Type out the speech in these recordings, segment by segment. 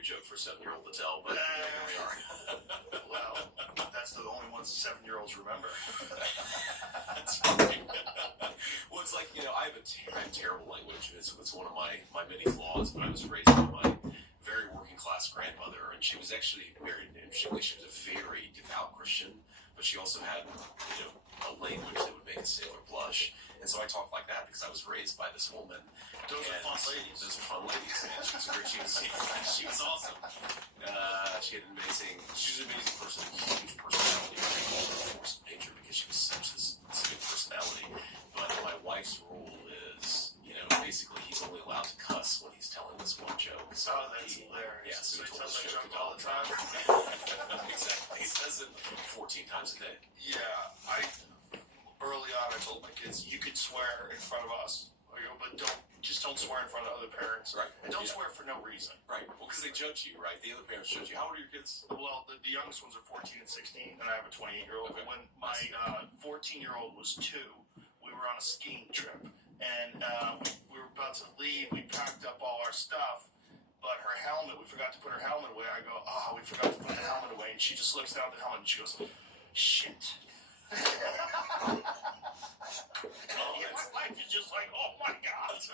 appropriate joke for a 7-year-old to tell, but here we are. Well, that's the only ones 7-year-olds remember. That's right. Well, it's like, I have terrible language. It's one of my many flaws, but I was raised by my very working class grandmother, and she was actually very interestingly, she was a very devout Christian, but she also had, a language that would make a sailor blush. And so I talk like that because I was raised by this woman. Those are fun ladies. Those are fun ladies, man. She was awesome. She was an amazing person, a huge personality, a force of nature, because she was such this big personality. But my wife's rule is, basically he's only allowed to cuss when he's telling this one joke. So that's hilarious. Yeah, so he told this joke all the time. Exactly. He says it 14 times a day. Yeah, early on, I told my kids, you could swear in front of us, but don't swear in front of other parents. Right. And don't swear for no reason. Right. Well, because they judge you, right? The other parents judge you. How old are your kids? Well, the youngest ones are 14 and 16, and I have a 28-year-old. Okay. When my 14-year-old was 2, we were on a skiing trip, and we were about to leave. We packed up all our stuff, but her helmet, we forgot to put her helmet away. I go, we forgot to put the helmet away, and she just looks down at the helmet, and she goes, shit. My wife is just like, oh my God. It's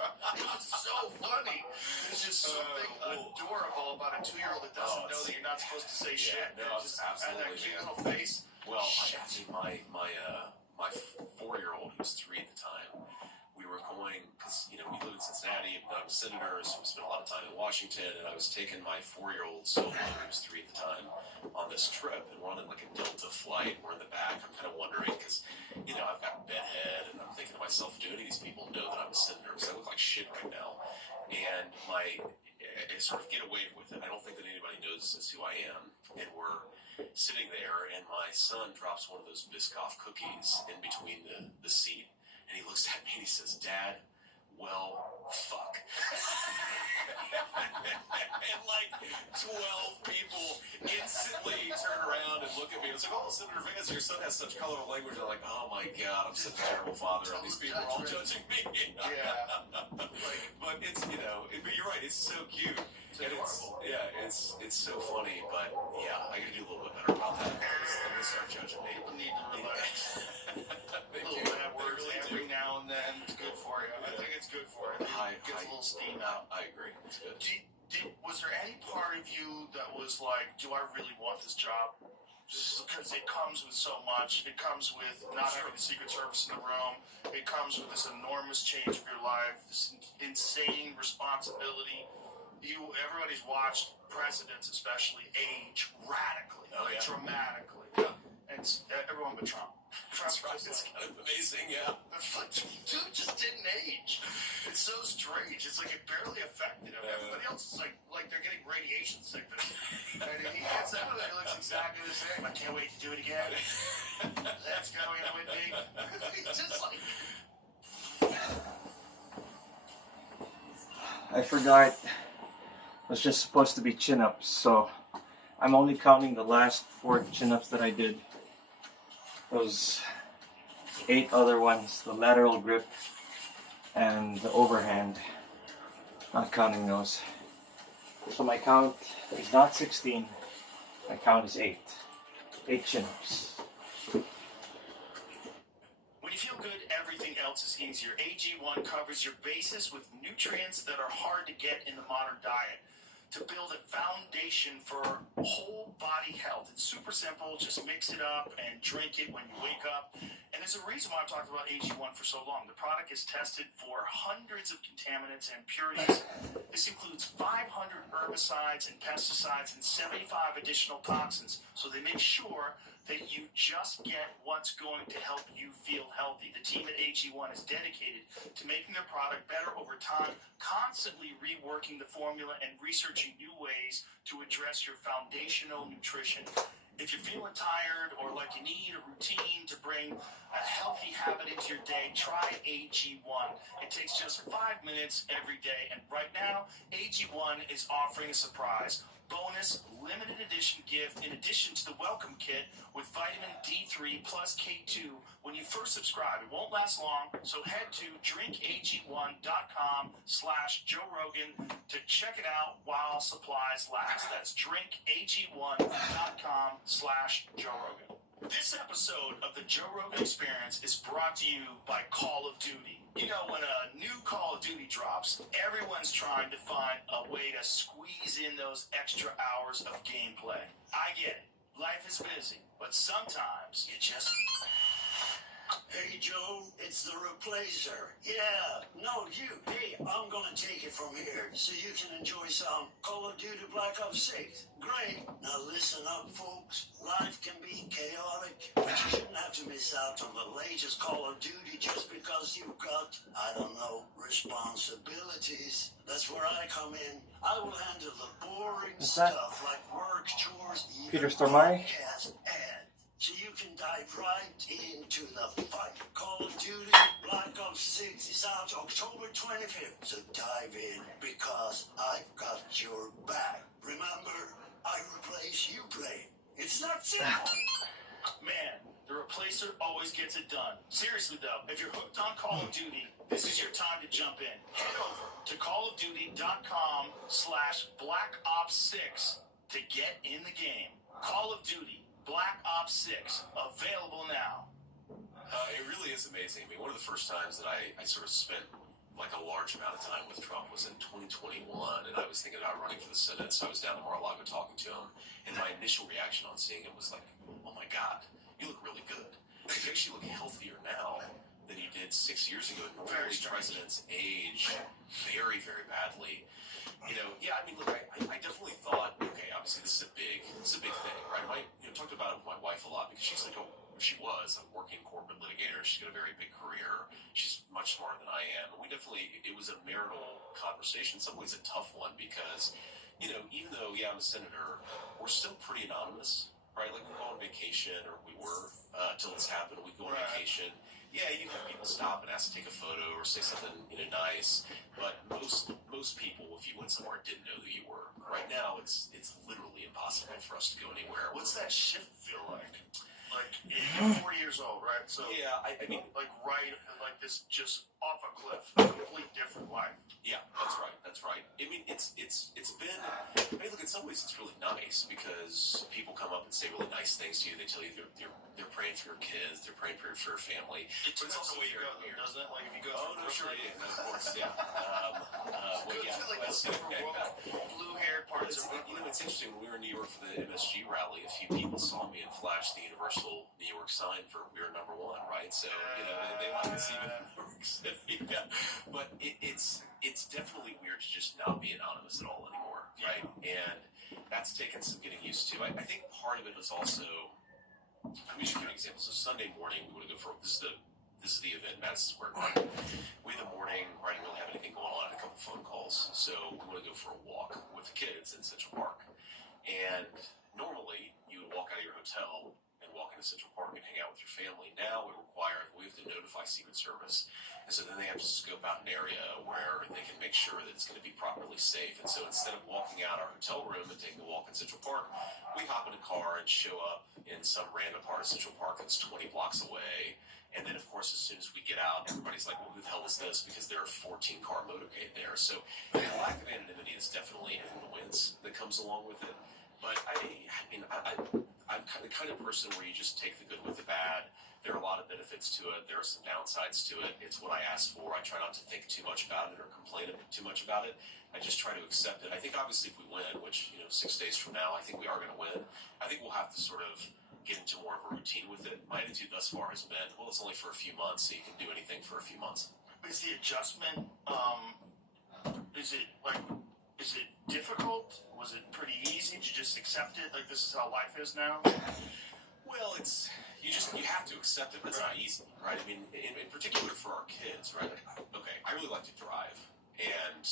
so funny. There's just something adorable about a 2-year-old that doesn't know that you're not supposed to say shit. No, it's absolutely. And that cute little face. Well, my 4-year-old, who was 3 at the time, we were going, because, we live in Cincinnati, but I'm a senator, so we spent a lot of time in Washington, and I was taking my 4-year-old son, who was 3 at the time, on this trip, and we're on like a Delta flight. We're in the back. I'm kind of wondering, because, I've got a bedhead, and I'm thinking to myself, do any of these people know that I'm a senator? Because I look like shit right now. And I sort of get away with it. I don't think that anybody knows this is who I am. And we're sitting there, and my son drops one of those Biscoff cookies in between the seat. And he looks at me and he says, Dad, well, fuck. And like 12 people instantly turn around and look at me. It's like, Senator Vance, your son has such colorful language. I'm like, oh my God, I'm such a terrible father. All these people are all judging me. Yeah. But it's, but you're right, it's so cute. It's adorable. It's so funny, but yeah, I gotta do a little bit better about that. Then they start judging me. People need to relax. Little bad words every now and then. It's good for you. I think it's good for you. It gets a little steam out. I agree. It's good. Was there any part of you that was like, do I really want this job? Just because it comes with so much. It comes with not having the Secret Service in the room. It comes with this enormous change of your life, this insane responsibility. Everybody's watched presidents, especially, age radically, dramatically. Yeah. And everyone but Trump. That's right. It's kind of amazing, yeah. It's like, dude just didn't age. It's so strange. It's like it barely affected him. Everybody else is like they're getting radiation sickness. And he gets out of there, he looks exactly the same. I can't wait to do it again. That's going with me. He's just like... I forgot. It was just supposed to be chin-ups, so I'm only counting the last 4 chin-ups that I did. Those 8 other ones, the lateral grip and the overhand, not counting those. So my count is not 16, my count is 8. 8 chin-ups. When you feel good, everything else is easier. AG1 covers your bases with nutrients that are hard to get in the modern diet to build a foundation for whole body health. It's super simple. Just mix it up and drink it when you wake up. And there's a reason why I've talked about AG1 for so long. The product is tested for hundreds of contaminants and impurities. This includes 500 herbicides and pesticides and 75 additional toxins. So they make sure that you just get what's going to help you feel healthy. The team at AG1 is dedicated to making their product better over time, constantly reworking the formula and researching new ways to address your foundational nutrition. If you're feeling tired or like you need a routine to bring a healthy habit into your day, try AG1. It takes just 5 minutes every day. And right now, AG1 is offering a surprise. bonus limited edition gift in addition to the welcome kit with vitamin D3 plus K2 when you first subscribe. It won't last long, so head to drinkag1.com/Joe Rogan to check it out while supplies last. That's drinkag1.com/Joe Rogan. This episode of the Joe Rogan Experience is brought to you by Call of Duty. You know, when a new Call of Duty drops, everyone's trying to find a way to squeeze in those extra hours of gameplay. I get it. Life is busy, but sometimes you just... Hey, Joe, it's the replacer. Yeah, no, you. Hey, I'm gonna take it from here so you can enjoy some Call of Duty Black Ops 6. Great. Now listen up, folks. Life can be chaotic, but you shouldn't have to miss out on the latest Call of Duty just because you've got, I don't know, responsibilities. That's where I come in. I will handle the boring stuff like work, chores, Peter Stormare? podcast ads. So you can dive right into the fight. Call of Duty Black Ops 6 is out October 25th. So dive in because I've got your back. Remember, I replace, you play. It's not simple. Man, the replacer always gets it done. Seriously though, if you're hooked on Call of Duty, this is your time to jump in. Head over to callofduty.com/Black Ops 6 to get in the game. Call of Duty Black Ops 6, available now. It really is amazing. I mean, one of the first times that I sort of spent like a large amount of time with Trump was in 2021, and I was thinking about running for the Senate, so I was down in Mar-a-Lago talking to him, and my initial reaction on seeing him was like, oh my God, you look really good. You actually look healthier now than you did 6 years ago. Normally, presidents age very, very badly. You know, yeah, I mean, look, I definitely thought, okay, obviously this is a big thing, right? I talked about it with my wife a lot because she was a working corporate litigator. She's got a very big career. She's much smarter than I am. And it was a marital conversation, in some ways a tough one because, you know, even though, yeah, I'm a senator, we're still pretty anonymous, right? Like we go on vacation, or we were, till this happened, we go on vacation. Yeah, you have people stop and ask to take a photo or say something, you know, nice. But most people, if you went somewhere, didn't know who you were. Right now, it's literally impossible for us to go anywhere. What's that shift feel like? Like, you're 4 years old, right? So yeah, I mean, like this, just off a cliff, a complete different life. Yeah, that's right. I mean, it's been. I mean, look, in some ways, it's really nice because people come up and say really nice things to you. They tell you they're praying for your kids, they're praying for your family. It depends on the way you go, doesn't it? Like if you go, no, sure, yeah, of course, yeah. Well, yeah, like the super blue-haired parts of you know, it's interesting. When we were in New York for the MSG rally, a few people saw me and flashed the Universal New York sign for "We Are Number One," right? So you know, they wanted to see me in New York City. Yeah. But it's definitely weird to just not be anonymous at all anymore, right? And that's taken some getting used to. I think part of it is also. Let me just give you an example. So Sunday morning, we want to go for this is the event, Madison Square Garden. We in the morning, I didn't really have anything going on. I had a couple phone calls, so we want to go for a walk with the kids in Central Park. And normally, you would walk out of your hotel and walk into Central Park and hang out with your family. Now we have to notify Secret Service, and so then they have to scope out an area where they can make sure that it's going to be properly safe. And so instead of walking out our hotel room and taking a walk in Central Park, we hop in a car and show up in some random part of Central Park that's 20 blocks away. And then, of course, as soon as we get out, everybody's like, well, who the hell is this? Because there are 14-car motorcade there. So the lack of anonymity is definitely an annoyance that comes along with it. But I'm the kind of person where you just take the good with the bad. There are a lot of benefits to it. There are some downsides to it. It's what I asked for. I try not to think too much about it or complain too much about it. I just try to accept it. I think obviously if we win, which, you know, 6 days from now, I think we are going to win. I think we'll have to sort of get into more of a routine with it. My attitude thus far has been, well, it's only for a few months, so you can do anything for a few months. Is the adjustment, is it difficult? Was it pretty easy to just accept it? Like, this is how life is now? Well, you have to accept it, but it's not easy, right? I mean, in particular for our kids, right? Okay, I really like to drive, and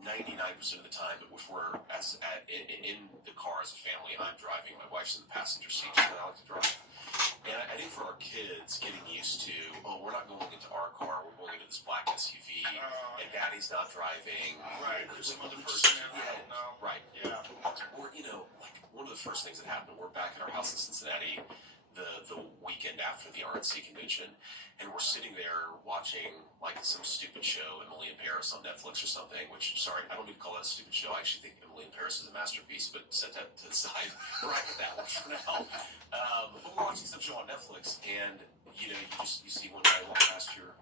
99% of the time, if we're in the car as a family, I'm driving, my wife's in the passenger seat, and I like to drive. And I think for our kids, getting used to, we're not going into our car, we're going into this black SUV, and daddy's not driving. Right, there's some other person in there. Right. Yeah. Or, you know, the first things that happened. We're back at our house in Cincinnati the weekend after the RNC convention, and we're sitting there watching like some stupid show, Emily in Paris on Netflix or something, which, sorry, I don't even call that a stupid show. I actually think Emily in Paris is a masterpiece, but set that to the side. Bracket that one for now. But we're watching some show on Netflix, and you see one guy walk past your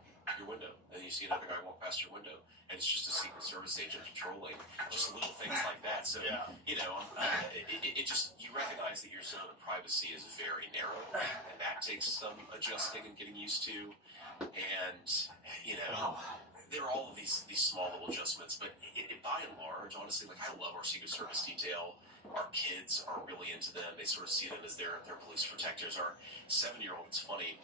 window, and you see another guy walk past your window, and it's just a Secret Service agent patrolling, just little things like that. So, it just, you recognize that your zone of privacy is very narrow, and that takes some adjusting and getting used to. And, there are all of these small little adjustments, but by and large, honestly, like, I love our Secret Service detail. Our kids are really into them. They sort of see them as their police protectors. Our 7-year-old, it's funny,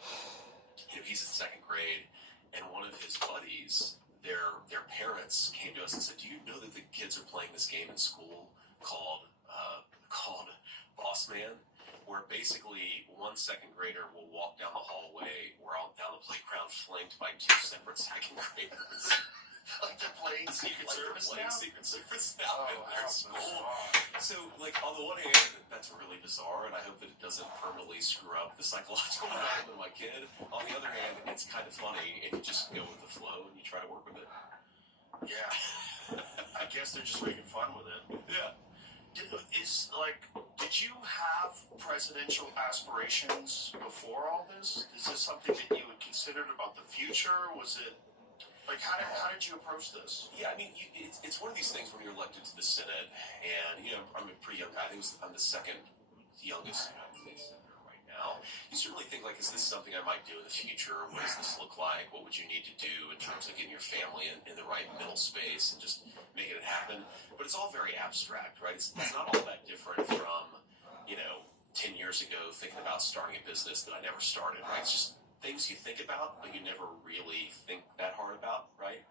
he's in second grade, and one of his buddies, their parents came to us and said, "Do you know that the kids are playing this game in school called Boss Man, where basically one second grader will walk down the hallway or out down the playground flanked by 2 separate second graders." Like they're playing Secret Service now? Secret Service now in their school. Bizarre. So, like, on the one hand, that's really bizarre, and I hope that it doesn't permanently screw up the psychological development of my kid. On the other hand, it's kind of funny, and you just go with the flow, and you try to work with it. Yeah. I guess they're just making fun with it. Yeah. Did you have presidential aspirations before all this? Is this something that you had considered about the future? Was it, like, how did you approach this? Yeah, I mean, it's one of these things when you're elected to the Senate, and, I'm a pretty young guy. I think I'm the second youngest United States senator right now. You certainly think, like, is this something I might do in the future? What does this look like? What would you need to do in terms of getting your family in the right middle space and just making it happen? But it's all very abstract, right? It's not all that different from, 10 years ago thinking about starting a business that I never started, right? It's just things you think about, but you never really think that hard about, right?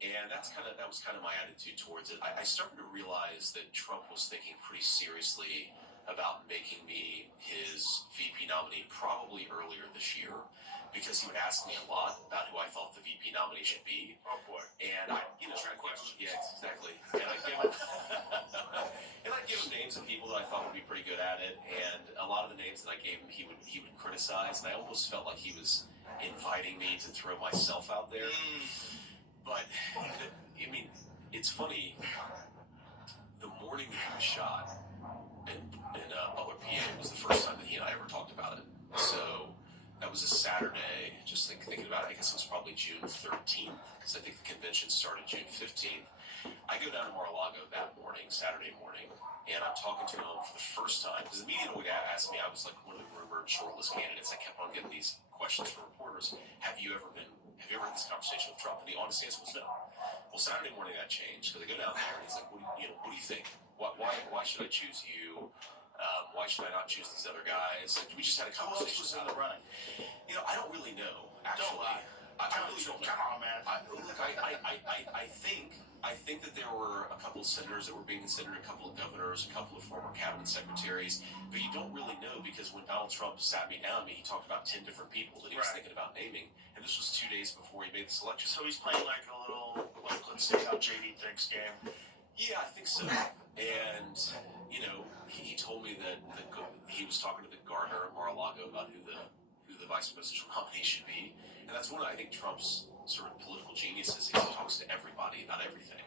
And that was kind of my attitude towards it. I started to realize that Trump was thinking pretty seriously about making me his VP nominee probably earlier this year, because he would ask me a lot about who I thought the VP nominee should be. Oh boy. And I'd exactly. And I'd give him names of people that I thought would be pretty good at it, and a lot of the names that I gave him, he would criticize, and I almost felt like he was inviting me to throw myself out there. But it's funny. The morning that he was shot in Butler, PA, was the first time that he and I ever talked about it. So that was a Saturday. Just thinking about it, I guess it was probably June 13th, because I think the convention started June 15th. I go down to Mar-a-Lago that morning, Saturday morning, and I'm talking to him for the first time, because the media would ask me, I was like one of the rumored shortlist candidates. I kept on getting these questions from reporters. Have you ever had this conversation with Trump? And the honest answer was no. Well, Saturday morning that changed, because I go down there and he's like, what do you think? Why should I choose you? Why should I not choose these other guys? And we just had a conversation. Who else was in the running? I don't really know, actually. Don't lie. I really don't know. Come on, man. I think that there were a couple of senators that were being considered, a couple of governors, a couple of former cabinet secretaries, but you don't really know, because when Donald Trump sat me down, he talked about 10 different people that he was thinking about naming, and this was 2 days before he made the selection. So he's playing like a little, let's see how JD thinks game. Yeah, I think so. And, he told me that he was talking to the governor of Mar-a-Lago about who the vice presidential nominee should be. And that's one of, I think, Trump's sort of political geniuses. He talks to everybody about everything.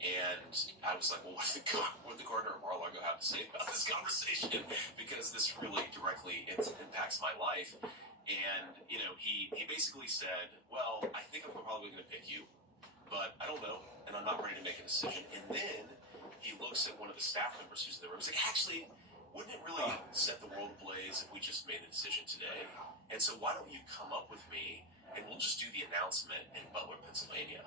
And I was like, well, what did the governor of Mar-a-Lago have to say about this conversation? Because this really directly impacts my life. And, he basically said, well, I think I'm probably going to pick you, but I don't know, and I'm not ready to make a decision. And then he looks at one of the staff members who's in the room. He's like, actually, wouldn't it really set the world ablaze if we just made the decision today? And so why don't you come up with me, and we'll just do the announcement in Butler, Pennsylvania.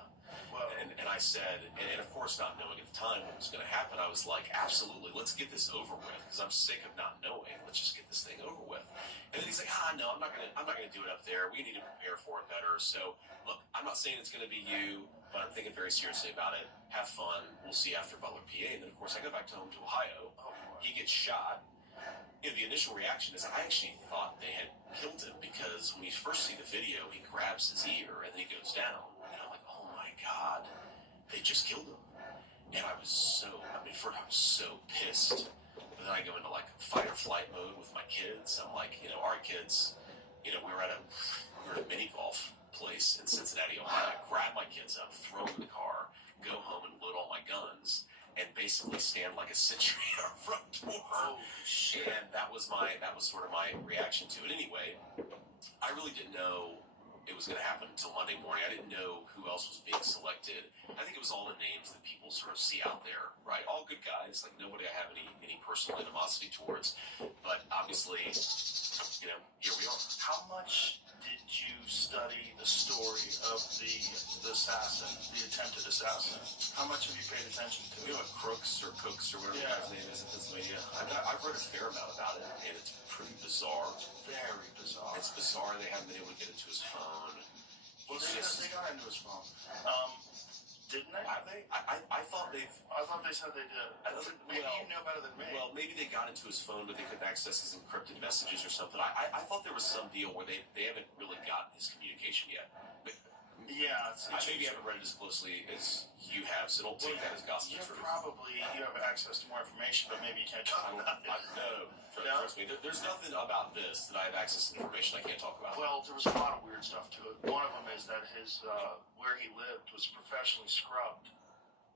And I said, and of course not knowing at the time what was going to happen, I was like, absolutely, let's get this over with, because I'm sick of not knowing. Let's just get this thing over with. And then he's like, no, I'm not gonna do it up there. We need to prepare for it better. So look, I'm not saying it's going to be you, but I'm thinking very seriously about it. Have fun. We'll see after Butler, PA. And then of course I go back home to Ohio. He gets shot. The initial reaction is I actually thought they had killed him, because when you first see the video, he grabs his ear and then he goes down. And I'm like, oh my God, they just killed him. And I was so pissed. But then I go into like fight or flight mode with my kids. I'm like, all right, kids, we were at a mini golf place in Cincinnati, Ohio. I grab my kids up, throw them in the car, go home and load all my guns, and basically stand like a sentry at our front door. Oh, shit. And that was sort of my reaction to it. Anyway, I really didn't know it was going to happen until Monday morning. I didn't know who else was being selected. I think it was all the names that people sort of see out there, right? All good guys, like nobody I have any personal animosity towards. But obviously, here we are. How much did you study the story of the assassin, the attempted assassin? How much have you paid attention to? You know what Crooks or Cooks or whatever Yeah. his name is in Pennsylvania? I've read a fair amount about it, and it's pretty bizarre. Very bizarre. It's bizarre. They haven't been able to get into his phone. Well, they got into his phone. Didn't they? Have they? I thought they've. I thought they said they did. Maybe you know better than me. Well, maybe they got into his phone, but they couldn't access his encrypted messages or something. I thought there was some deal where they haven't really gotten his communication yet. But Yeah, I maybe haven't read it as closely as you have, so don't take that as gospel you truth. you have access to more information, but maybe you can't talk about it. No, trust me. There's nothing about this that I have access to information I can't talk about. Well, there was a lot of weird stuff to it. One of them is that his where he lived was professionally scrubbed.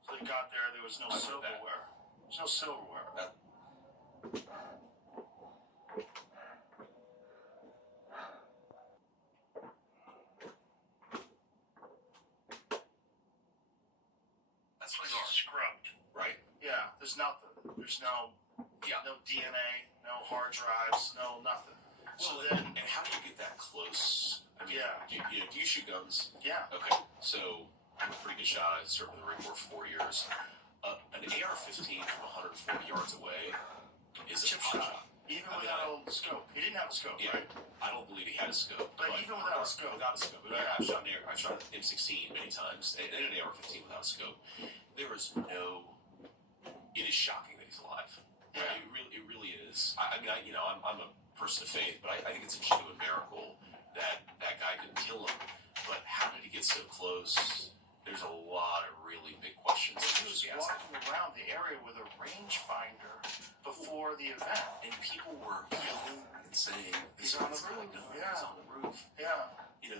So he got there was no I heard that. silverware. There's no silverware. That's It's bizarre, scrubbed. right? Yeah, there's nothing. There's no Yeah. no DNA, no hard drives, no nothing. So Well, then, and how do you get that close? I mean, Yeah. do you shoot guns? yeah, Okay, so I'm a pretty good shot. I served in the Marine Corps for 4 years. An AR-15 from 140 yards away is a chip pot shot. Even without a scope. He didn't have a scope, Yeah, right? I don't believe he had a scope. But even without a scope. Without a scope. Yeah. I've shot an M16 many times, and an AR-15 without a scope. There is no. It is shocking that he's alive. Yeah. It really is. I'm a person of faith, but I think it's a genuine miracle that guy didn't kill him. But how did he get so close? There's a lot of really big questions. He was walking around the area with a rangefinder before the event. And people were yelling and saying, He's on the "This guy's roof." going, Yeah. He's on the roof." Yeah.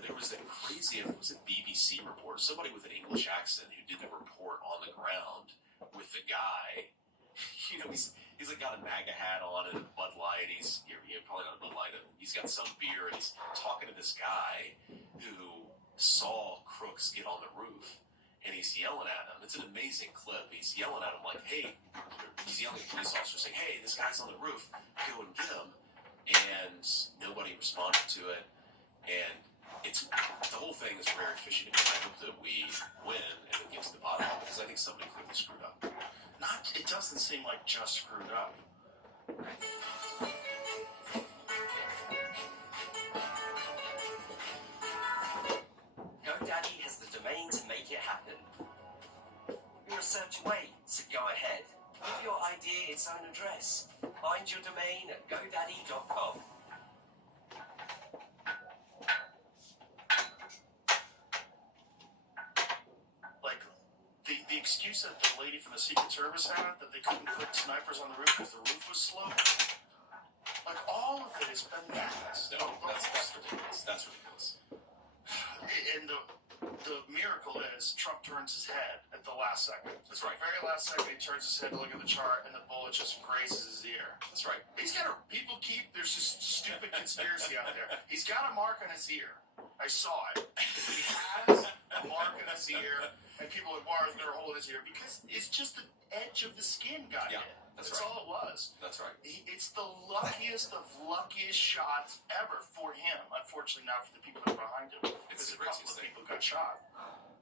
There was that crazy, I think it was a BBC report, somebody with an English accent who did the report on the ground with the guy. He's like got a MAGA hat on and a Bud Light. He's probably not a Bud Light. He's got some beer and he's talking to this guy who saw Crooks get on the roof, and he's yelling at him. It's an amazing clip. He's yelling at him like, "Hey," he's yelling at the police officer saying, "Hey, this guy's on the roof. Go and get him." And nobody responded to it. And the whole thing is very fishy to me. I hope that we win and we get to the bottom of it, because I think somebody clearly screwed up. It doesn't seem like just screwed up. GoDaddy has the domain to make it happen. You're a search away, so go ahead. Give your idea its own address. Find your domain at godaddy.com. Like, the excuse that the lady from the Secret Service had, that they couldn't put snipers on the roof because the roof was sloped. Like, all of it is bananas. No, that's ridiculous. That's ridiculous. And the miracle is Trump turns his head at the last second. That's right. The very last second, he turns his head to look at the chart, and the bullet just grazes his ear. That's right. There's this stupid conspiracy out there. He's got a mark on his ear. I saw it. He has a mark on his ear, and people are like, why is there a hole in his ear? Because it's just the edge of the skin got Yeah, hit. that's That's right. all it was. That's right. It's the luckiest of luckiest shots ever for him. Unfortunately, not for the people that are behind him. It's Because the a couple craziest of thing. people got shot.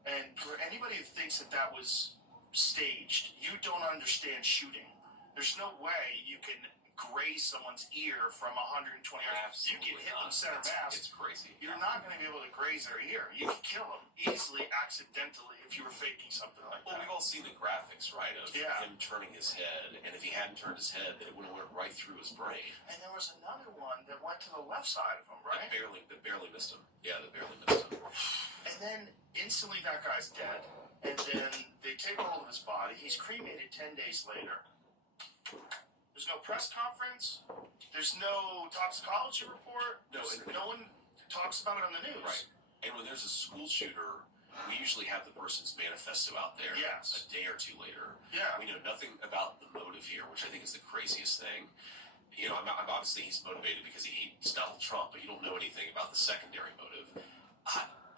And for anybody who thinks that was staged, you don't understand shooting. There's no way you can graze someone's ear from 120 yards. You can Absolutely hit them not. center mass. It's crazy. You're not going to be able to graze their ear. You could kill them easily, accidentally, if you were faking something like Well, that. we've all seen the graphics, right, of Yeah. him turning his head, and if he hadn't turned his head, then it would have went right through his brain. And there was another one that went to the left side of him, right? That barely missed him. Yeah, that barely missed him. And then instantly that guy's dead. And then they take hold of his body. He's cremated 10 days later. There's no press conference. There's no toxicology report. No, No one talks about it on the news. Right. And when there's a school shooter, we usually have the person's manifesto out there Yes. a day or two later. Yeah. We know nothing about the motive here, which I think is the craziest thing. You know, I'm obviously he's motivated because he hates Donald Trump, but you don't know anything about the secondary motive.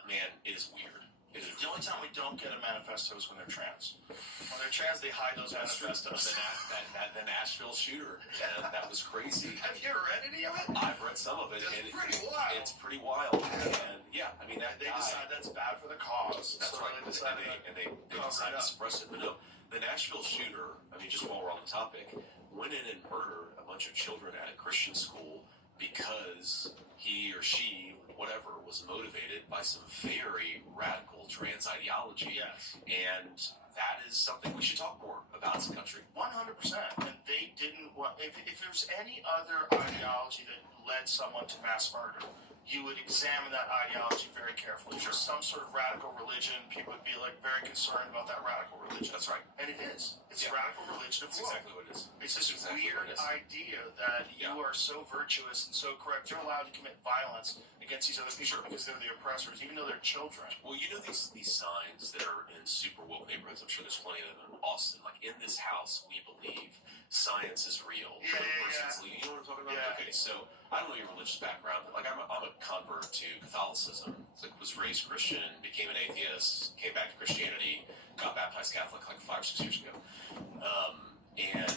Man, it is weird. The only time we don't get a manifesto is when they're trans. When they're trans, they hide those manifestos. The Nashville shooter, and that was crazy. Have you ever read any of it? I've read some of it, and Pretty wild. it's pretty wild. And yeah, I mean that They guy, decide that's bad for the cause. That's so right. They decide They decided to suppress it. But no, the Nashville shooter, I mean, just while we're on the topic, went in and murdered a bunch of children at a Christian school because he or she, whatever, was motivated by some very radical trans ideology. Yes. And that is something we should talk more about as a country. 100%. And they didn't want, if there's any other ideology that led someone to mass murder, you would examine that ideology very carefully. If there's some sort of radical religion, people would be like very concerned about that radical religion. That's right. And it is. It's a radical religion of That's war. exactly what it is. It's this exactly weird idea that you are so virtuous and so correct. You're allowed to commit violence against these other people because they're the oppressors, even though they're children. Well, you know these signs that are in super woke neighborhoods. I'm sure there's plenty of them in Austin. Like, in this house, we believe science is real. Yeah. You know what I'm talking about? Yeah. Okay, so I don't know your religious background, but like I'm a convert to Catholicism. Like, was raised Christian, became an atheist, came back to Christianity, got baptized Catholic like 5 or 6 years ago. And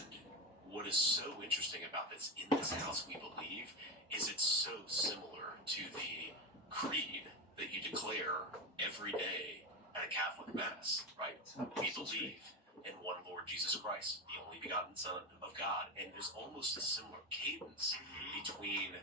what is so interesting about this in this house, we believe, is it's so similar to the creed that you declare every day at a Catholic Mass, right? We believe in one Lord Jesus Christ, the only begotten Son of God. And there's almost a similar cadence between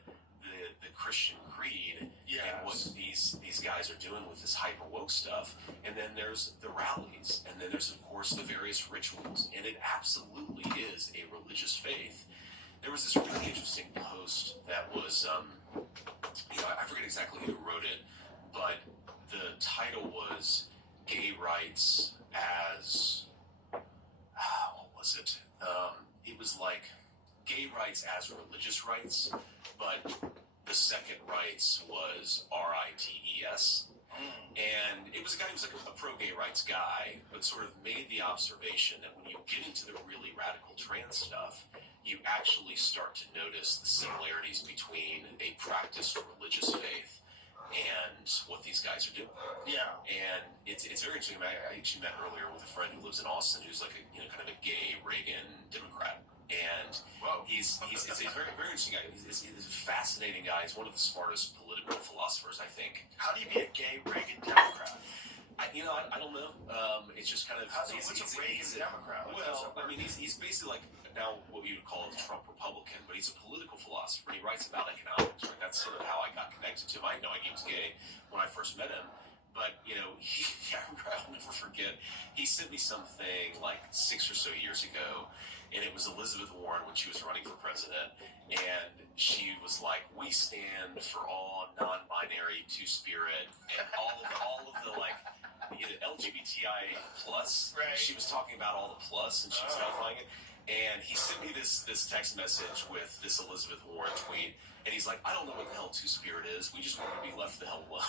the Christian creed and what these guys are doing with this hyper woke stuff. And then there's the rallies, and then there's of course the various rituals, and it absolutely is a religious faith. There was this really interesting post that was, I forget exactly who wrote it, but the title was "Gay Rights as," what was it? It was like gay rights as religious rights, but the second rights was RITES. And it was a guy who was like a pro-gay rights guy, but sort of made the observation that when you get into the really radical trans stuff, you actually start to notice the similarities between a practiced religious faith and what these guys are doing. Yeah. And it's very interesting. I actually met earlier with a friend who lives in Austin who's like a kind of a gay Reagan Democrat. And he's a very, very interesting guy. He's a fascinating guy. He's one of the smartest political philosophers, I think. How do you be a gay Reagan Democrat? I don't know. It's just kind of... What's a Reagan Democrat? He's basically like now what you would call a Trump Republican, but he's a political philosopher. He writes about economics. Right? That's sort of how I got connected to him. I had no idea he was gay when I first met him. But, I'll never forget, he sent me something like 6 or so years ago, and it was Elizabeth Warren when she was running for president, and she was like, "We stand for all non-binary, two-spirit," and all of the like, LGBTI plus. Right. She was talking about all the plus, and she was identifying it. And he sent me this text message with this Elizabeth Warren tweet, and he's like, "I don't know what the hell two-spirit is. We just want to be left the hell alone."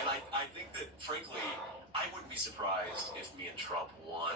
And I think that, frankly, I wouldn't be surprised if me and Trump won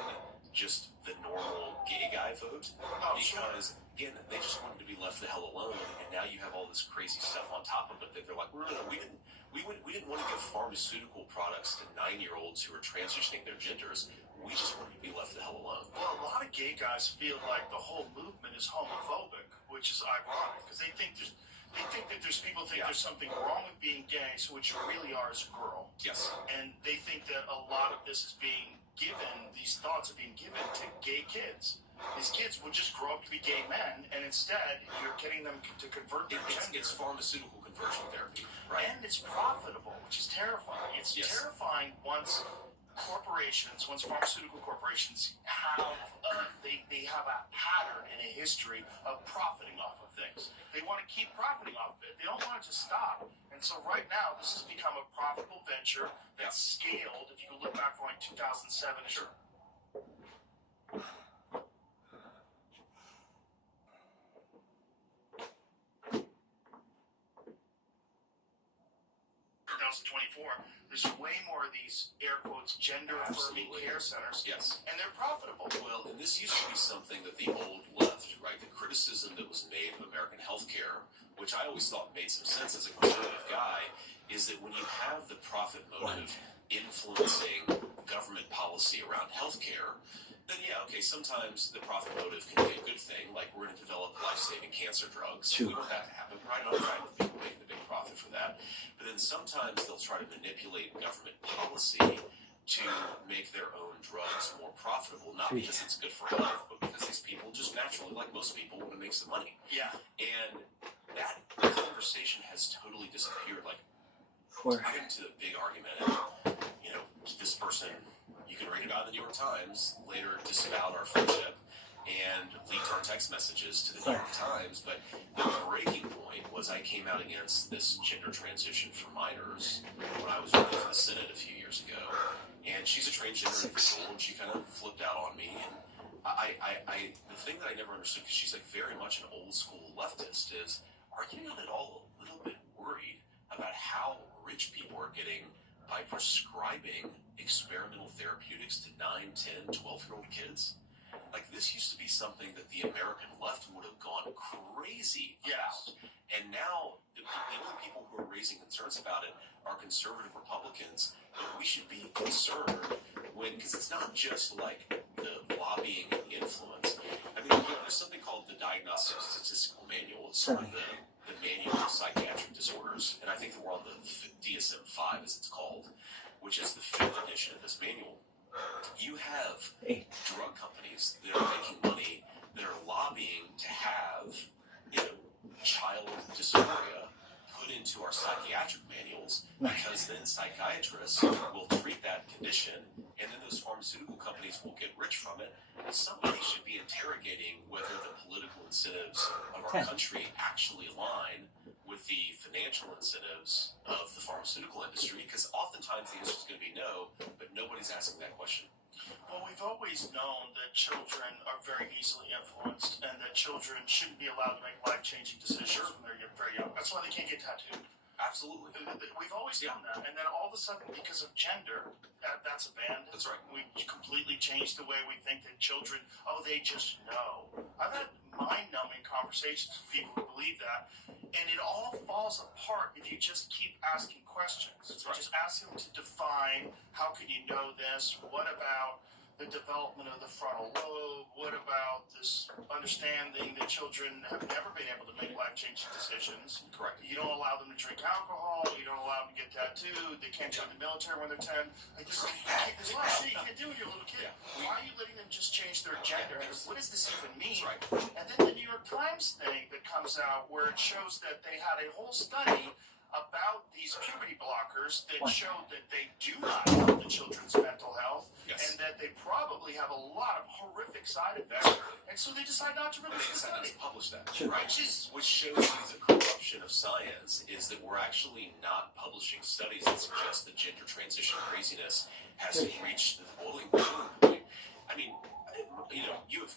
just the normal gay guy vote, because again, they just wanted to be left the hell alone, and now you have all this crazy stuff on top of it that they're like, "No, we didn't want to give pharmaceutical products to 9-year-olds who are transitioning their genders. We just wanted to be left the hell alone." Well, a lot of gay guys feel like the whole movement is homophobic, which is ironic because they think there's people think there's something wrong with being gay, so what you really are is a girl. Yes. And they think that a lot of this is being given, these thoughts are being given to gay kids. These kids will just grow up to be gay men, and instead you're getting them to convert their gender. It's pharmaceutical conversion therapy, right? And it's profitable, which is terrifying. It's terrifying once pharmaceutical corporations have they have a pattern and a history of profiting off of things. They want to keep profiting off of it. They don't want it to stop. And so right now, this has become a profitable venture that's scaled. If you look back from like 2007, 2024, there's way more of these air quotes gender affirming Absolutely. care centers, Yes. and they're profitable. Well, and this used to be something that the old left, right, the criticism that was made of American healthcare, which I always thought made some sense as a conservative guy, is that when you have the profit motive influencing government policy around healthcare, then yeah, okay, sometimes the profit motive can be a good thing, like we're going to develop life-saving cancer drugs. We want that to happen, right? I'm not trying to think we're making a big profit for that. But then sometimes they'll try to manipulate government policy to make their own drugs more profitable, not because it's good for health, but because these people just naturally, like most people, want to make some money. Yeah. And that conversation has totally disappeared. Like, I get into a big argument, and, you know, this person, you can read about in the New York Times, later disavowed our friendship and leaked our text messages to the New York Times. But the breaking point was I came out against this gender transition for minors when I was running for the Senate a few years ago. And she's a transgender individual, and she kind of flipped out on me. And the thing that I never understood, because she's like very much an old school leftist, is, are you not at all a little bit worried about how rich people are getting by prescribing experimental therapeutics to 9, 10, 12-year-old kids? Like, this used to be something that the American left would have gone crazy about. And now, the only people who are raising concerns about it are conservative Republicans. But we should be concerned because it's not just like the lobbying and the influence. I mean, there's something called the Diagnostic Statistical Manual. It's sort of the manual of psychiatric disorders. And I think that we're on the DSM-5, as it's called, which is the 5th edition of this manual. You have drug companies that are making money, that are lobbying to have, you know, child dysphoria put into our psychiatric manuals, because then psychiatrists will treat that condition, and then those pharmaceutical companies will get rich from it. Somebody should be interrogating whether the political incentives of our country actually align with the financial incentives of the pharmaceutical industry, because oftentimes the answer is going to be no, but nobody's asking that question. Well, we've always known that children are very easily influenced, and that children shouldn't be allowed to make life-changing decisions when they're very young. That's why they can't get tattooed. Absolutely. We've always done that. And then all of a sudden, because of gender, that's abandoned. That's right. We completely changed the way we think that children, they just know. I've had mind-numbing conversations with people who believe that, and it all falls apart if you just keep asking questions. That's right. Just ask them to define, how can you know this? What about the development of the frontal lobe? What about this understanding that children have never been able to make life-changing decisions? Correct. You don't allow them to drink alcohol. You don't allow them to get tattooed. They can't join the military when they're 10. Like, there's a lot of shit you can't do when you're a little kid. Why are you letting them just change their gender? What does this even mean? Right. And then the New York Times thing that comes out where it shows that they had a whole study about these puberty blockers that showed that they do not help the children's mental health, and that they probably have a lot of horrific side effects, and so they decide not to release the study. Publish that, right? Which shows you the corruption of science, is that we're actually not publishing studies that suggest that gender transition craziness has reached the boiling point. I mean, you know, you've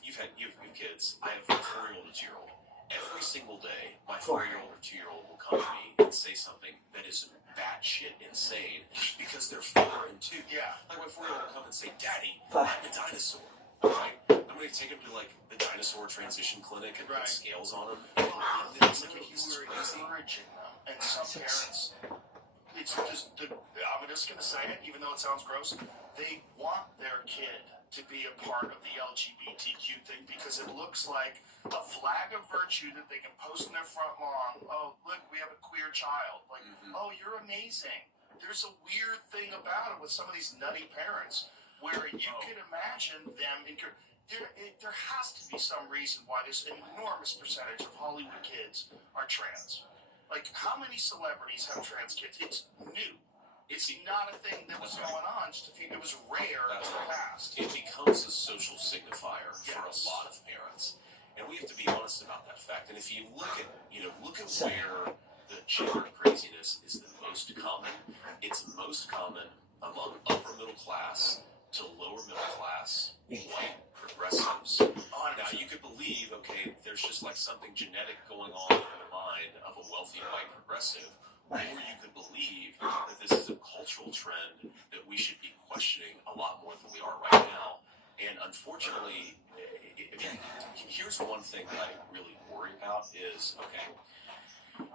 kids. I have a 4-year-old and a 2-year-old. Every single day, my 4-year-old or 2-year-old will come to me and say something that is batshit insane, because they're 4 and 2. Yeah. Like, my 4-year-old will come and say, "Daddy, I'm a dinosaur." Right? I'm going to take him to, like, the dinosaur transition clinic and put scales on him. It's like we're encouraging them, and some parents, it's just, I'm just going to say it, even though it sounds gross, they want their kid to be a part of the LGBTQ thing, because it looks like a flag of virtue that they can post in their front lawn. Oh, look, we have a queer child. Like, oh, you're amazing. There's a weird thing about it with some of these nutty parents, where you can imagine them. There has to be some reason why there's an enormous percentage of Hollywood kids are trans. Like, how many celebrities have trans kids? It's new. It's not a thing that was going on. It was rare in the past. It becomes a social signifier for a lot of parents, and we have to be honest about that fact. And if you look at where the gender craziness is the most common, it's most common among upper middle class to lower middle class white progressives. Now, you could believe, okay, there's just like something genetic going on in the mind of a wealthy white progressive. the more you could believe that this is a cultural trend that we should be questioning a lot more than we are right now. And unfortunately, here's one thing that I really worry about is, okay,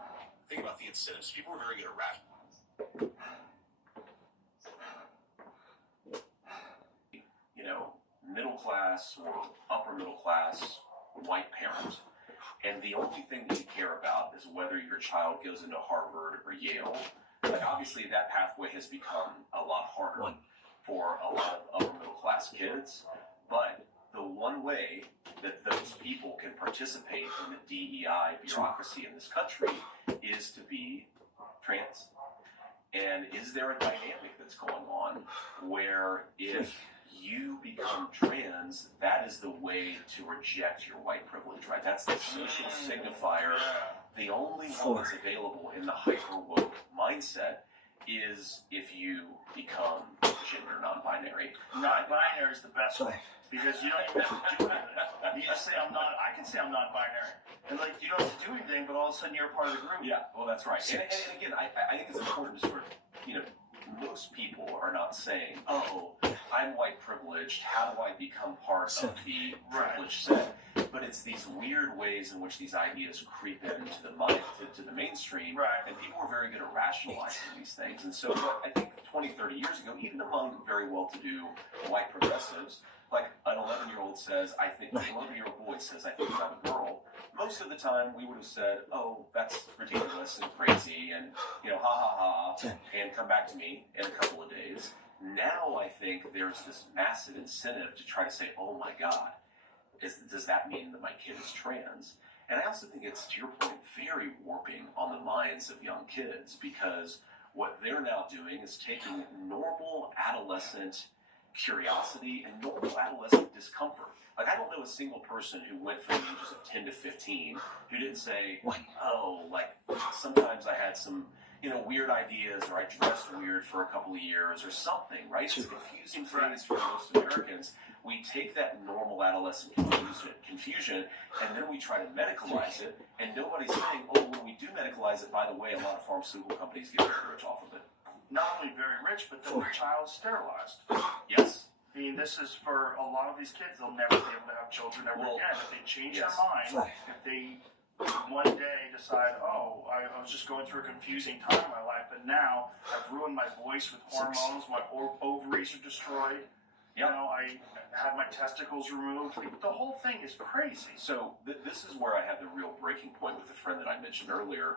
think about the incentives. People are very good at middle class or upper middle class white parent. And the only thing that you care about is whether your child goes into Harvard or Yale. Like, obviously, that pathway has become a lot harder for a lot of upper middle class kids. But the one way that those people can participate in the DEI bureaucracy in this country is to be trans. And is there a dynamic that's going on where if you become trans, that is the way to reject your white privilege, right? That's the social signifier. The only one that's available in the hyper-woke mindset is if you become gender non-binary. Non-binary is the best way, because you don't even have to do anything. You just say, I can say I'm non-binary. And, like, you don't have to do anything, but all of a sudden you're a part of the group. Yeah, well, that's right. And again, I think it's important to sort of, most people are not saying, oh, I'm white privileged, how do I become part of the privileged set? But it's these weird ways in which these ideas creep into the mind, to the mainstream, and people are very good at rationalizing these things. And so what I think 20, 30 years ago, even among very well-to-do white progressives, like an 11-year-old says, an 11-year-old boy says, I think I'm a girl. Most of the time, we would have said, oh, that's ridiculous and crazy, and, ha, ha, ha, and come back to me in a couple of days. Now I think there's this massive incentive to try to say, oh my God, does that mean that my kid is trans? And I also think it's, to your point, very warping on the minds of young kids, because what they're now doing is taking normal adolescent curiosity and normal adolescent discomfort. Like, I don't know a single person who went from the ages of 10 to 15 who didn't say, oh, like, sometimes I had some, weird ideas, or I dressed weird for a couple of years or something, right? It's a confusing phrase for most Americans. We take that normal adolescent confusion, and then we try to medicalize it, and nobody's saying, oh, when we do medicalize it, by the way, a lot of pharmaceutical companies get very rich off of it. Not only very rich, but then the child's sterilized. Yes. I mean, this is for a lot of these kids. They'll never be able to have children ever again. If they change their mind, if they one day decide, oh, I was just going through a confusing time in my life, but now I've ruined my voice with hormones, my ovaries are destroyed, I had my testicles removed. The whole thing is crazy. So this is where I had the real breaking point with a friend that I mentioned earlier,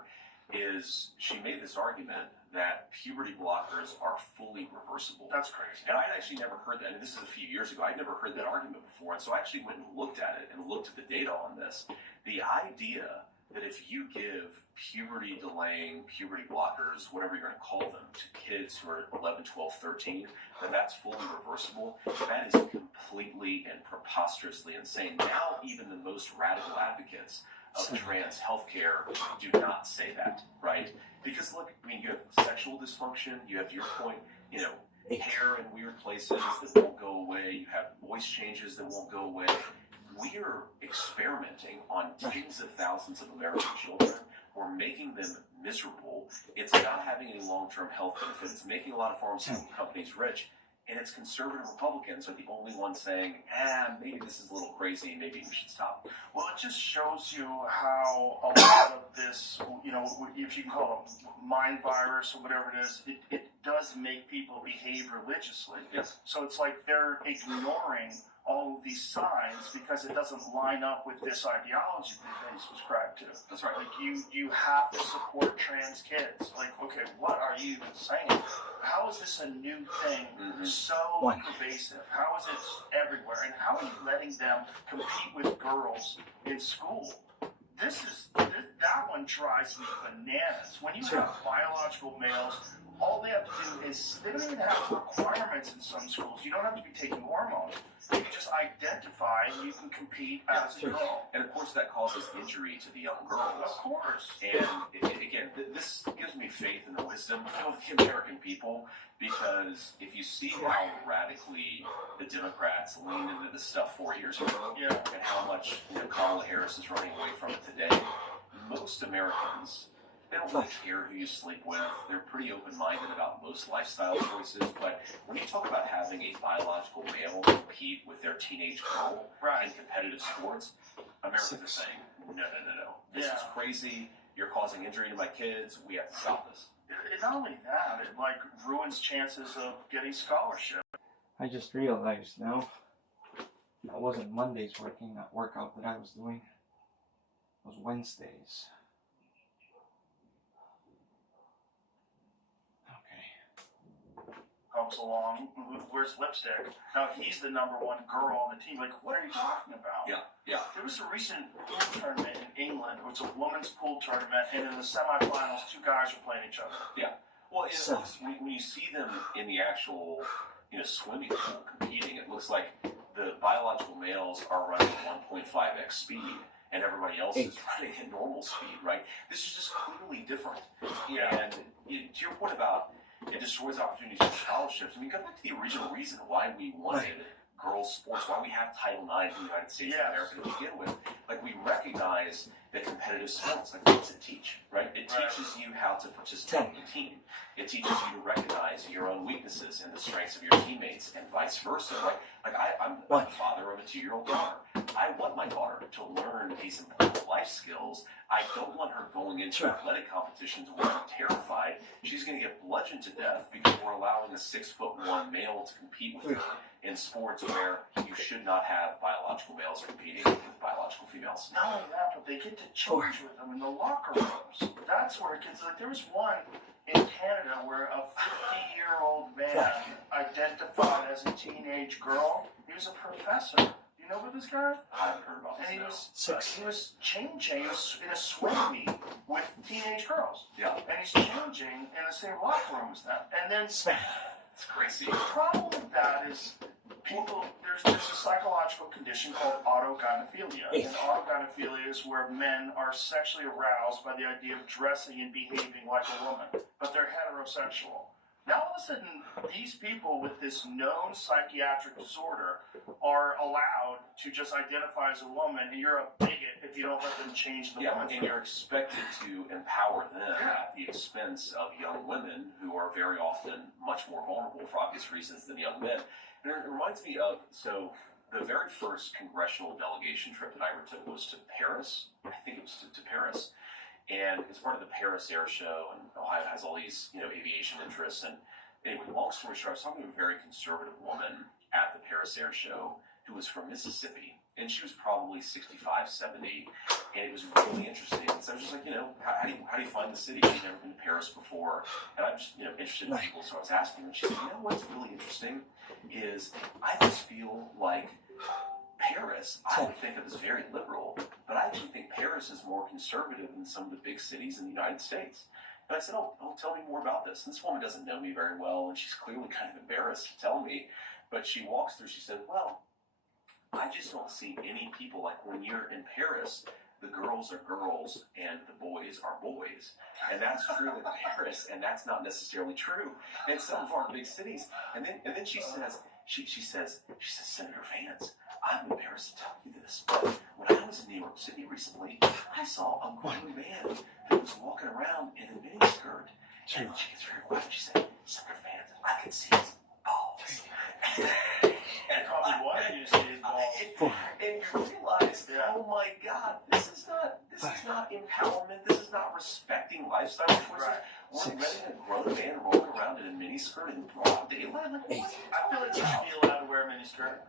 is she made this argument that puberty blockers are fully reversible. That's crazy. And I'd actually never heard that, and this is a few years ago, I'd never heard that argument before, and so I actually went and looked at it and looked at the data on this. The idea that if you give puberty-delaying, puberty blockers, whatever you're going to call them, to kids who are 11, 12, 13, that's fully reversible, that is completely and preposterously insane. Now even the most radical advocates of trans healthcare do not say that, right? Because look, I mean, you have sexual dysfunction, you have, to your point, hair in weird places that won't go away, you have voice changes that won't go away. We are experimenting on tens of thousands of American children. We're making them miserable. It's not having any long-term health benefits. It's making a lot of pharmaceutical companies rich. And it's conservative Republicans are the only ones saying, maybe this is a little crazy, maybe we should stop. Well, it just shows you how a lot of this, if you can call it a mind virus or whatever it is, it does make people behave religiously. Yes. So it's like they're ignoring all of these signs because it doesn't line up with this ideology that they subscribe to. That's right. Like, you have to support trans kids. Like, okay, what are you even saying? How is this a new thing, so pervasive? How is it everywhere? And how are you letting them compete with girls in school? That one drives me bananas. When you have biological males, all they have to do is, they don't even have requirements in some schools. You don't have to be taking hormones. You can just identify and you can compete as a girl. And of course that causes injury to the young girls. Of course. And again, this gives me faith in the wisdom of the American people, because if you see how radically the Democrats leaned into this stuff 4 years ago, and how much Kamala Harris is running away from it today, most Americans they don't really care who you sleep with. They're pretty open-minded about most lifestyle choices. But when you talk about having a biological male compete with their teenage girl in competitive sports, Americans are saying, no. This is crazy. You're causing injury to my kids. We have to stop this. Not only that, it like ruins chances of getting scholarship. I just realized now that wasn't Monday's workout that I was doing. It was Wednesdays. Okay. Comes along, where's Lipstick? Now he's the #1 girl on the team. Like, what are you talking about? Yeah. There was a recent pool tournament in England. It was a women's pool tournament, and in the semifinals, 2 guys were playing each other. Yeah. Well, when you see them in the actual, swimming pool competing, it looks like the biological males are running at 1.5x speed, and everybody else is running at normal speed, right? This is just clearly different. And to your point about it destroys opportunities for scholarships, I mean, go back to the original reason why we wanted girls' sports, why we have Title IX in the United States of America to begin with. Like, we recognize that competitive sports, like, what does it teach, right? It teaches you how to participate in a team. It teaches you to recognize your own weaknesses and the strengths of your teammates, and vice versa, right? Like, I'm the father of a 2-year-old daughter. I want my daughter to learn these important life skills. I don't want her going into athletic competitions where I'm terrified she's going to get bludgeoned to death because we're allowing a 6'1" male to compete with her in sports where you should not have biological males competing with biological females. Not only that, but they get to change with them in the locker rooms. That's where it gets, like, there was one in Canada where a 50-year-old man identified as a teenage girl. He was a professor. You know about this guy? I haven't heard about this. And he was changing. He was in a swim meet with teenage girls. Yeah. And he's changing in the same locker room as them. And then it's crazy. The problem with that is there's a psychological condition called autogynephilia. And autogynephilia is where men are sexually aroused by the idea of dressing and behaving like a woman, but they're heterosexual. Now all of a sudden, these people with this known psychiatric disorder are allowed to just identify as a woman, and you're a bigot if you don't let them change the woman. And you're expected to empower them at the expense of young women who are very often much more vulnerable for obvious reasons than young men. And it reminds me of, the very first congressional delegation trip that I ever took was to Paris. I think it was to Paris. And it's part of the Paris Air Show, and Ohio has all these, aviation interests. And anyway, long story short, I was talking to a very conservative woman at the Paris Air Show who was from Mississippi, and she was probably 65, 70, and it was really interesting. So I was just like, how do you find the city? She'd never been to Paris before, and I'm just, interested in people. So I was asking her, and she said, what's really interesting is I just feel like Paris, I would think of as very liberal, but I actually think Paris is more conservative than some of the big cities in the United States. And I said, tell me more about this. And this woman doesn't know me very well, and she's clearly kind of embarrassed to tell me. But she walks through, she said, well, I just don't see any people, like when you're in Paris, the girls are girls and the boys are boys. And that's true in Paris, and that's not necessarily true in some of our big cities. And then she says, Senator Vance, I'm embarrassed to tell you this, but when I was in New York City recently, I saw a grown man who was walking around in a miniskirt. And she gets very quiet. She said, Senator Vance, I can see his balls. And probably wanted you to see his balls. And you realize, oh my God, this is not empowerment. This is not respecting lifestyle choices. We're letting a grown man roll around in a miniskirt in broad daylight. Like, I feel like you should be allowed to wear a miniskirt.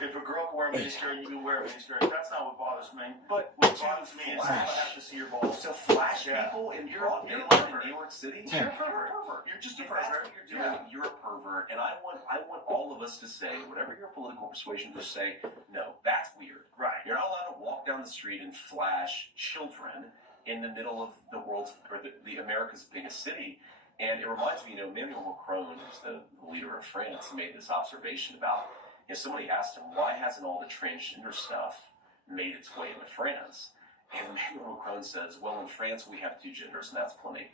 If a girl can wear a miniskirt, you can wear a miniskirt. That's not what bothers me. But what bothers me is I have to see your balls. To flash people in broad daylight in New York City, you're a pervert. You're just a pervert. That's what you're doing. You're a pervert. And I want all of us to say, whatever your political persuasion, to say, no, that's weird. Right. You're not allowed to walk down the street and flash children in the middle of the world's, or the America's biggest city. And it reminds me, Emmanuel Macron, who's the leader of France, made this observation about, somebody asked him, why hasn't all the transgender stuff made its way into France? And Emmanuel Macron says, well, in France we have 2 genders, and that's plenty.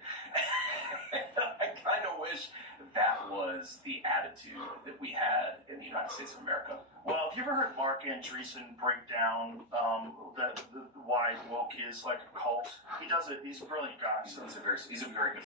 I kind of wish that was was the attitude that we had in the United States of America. Well, have you ever heard Mark Andreessen break down why woke is like a cult? He does it. He's a brilliant guy. He's a very good